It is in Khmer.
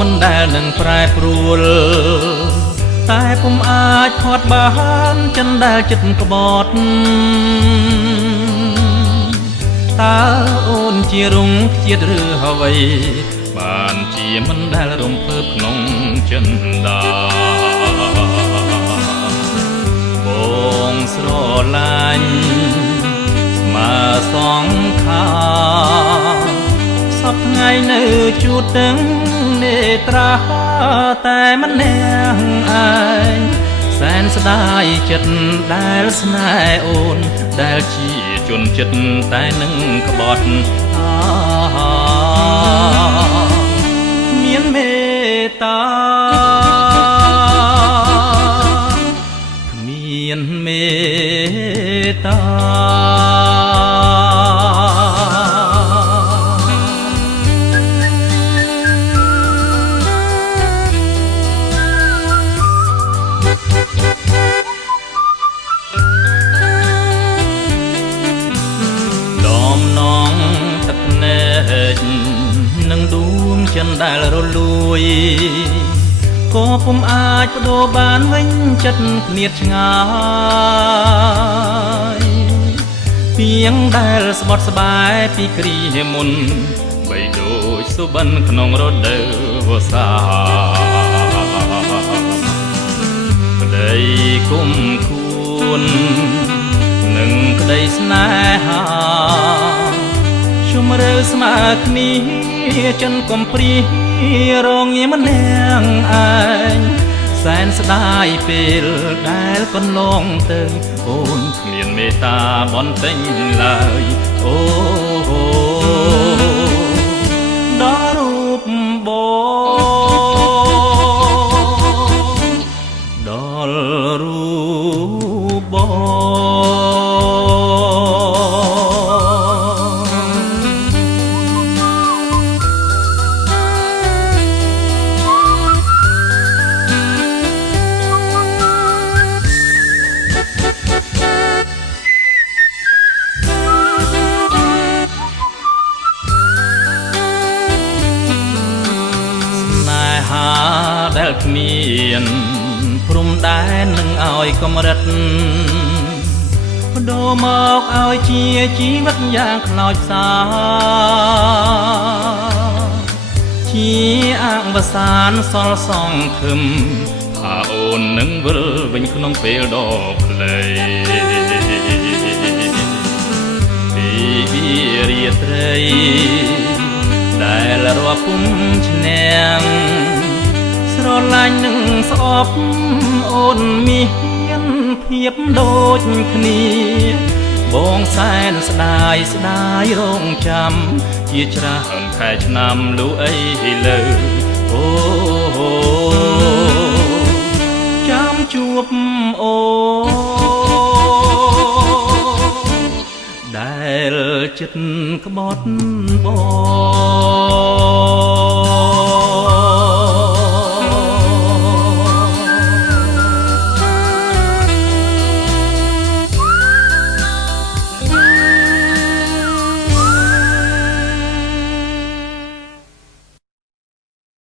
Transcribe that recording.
មិនដែលនឹងប្រែប្រួលតែពុំអាចផាត់បានចិនដែលចិត្តក្បត់តើអូនជារុងខ្ជាតិឬអ្វីបានជាមិនដែលរំភើបក្នុងចិនដាបងស្រឡាញ់ស្មើសងខាសពថ្ងៃនៅជួតទាំងនេត្រាតែម្នាក់ឯងសែនស្ដាយចិត្តដែលស្នេហ៍អូនដែលជាជនចិត្តតែនឹងក្បត់មានមេត្តាមានមេត្តានឹងដួងចិនដែលរលួយក៏ពុំអាចបដូរបានវិញចិត្តគ្នាឆ្ងាយពីងដែលស្បត់ស្បែកពីគ្រីមុនបីដូចសុបិនក្នុងរដូវវស្សាក្តីគុំគួននឹងក្តីស្នេហាជុំរើស្មើគ្នាចិនកំព្រីរងងារម្នាក់ឯងសែនស្ដាយពេលដែលកន្លងទៅអូនគ្មានមេត្តាបន្ទិញឡើយអូដល់រូបបងដល់រូបដែលគ្មានព្រំដែននឹងឲ្យកម្រិតបដូរមកឲ្យជាជីវិតយ៉ាងខ្លោចផ្សាជាអវសានសល់សងខឹមថាអូននឹងវិលវិញក្នុងពេលដ៏ខ្លីពីរាត្រីដែលរាប់ពុំឈ្នះស្រឡាញ់នឹងស្អប់អូនមានភាពដូចគ្នាបងសែនស្ដាយស្ដាយរងចាំជាច្រើនខែឆ្នាំលូអីលើអូចាំជួបអូដែលចិត្តក្បត់បង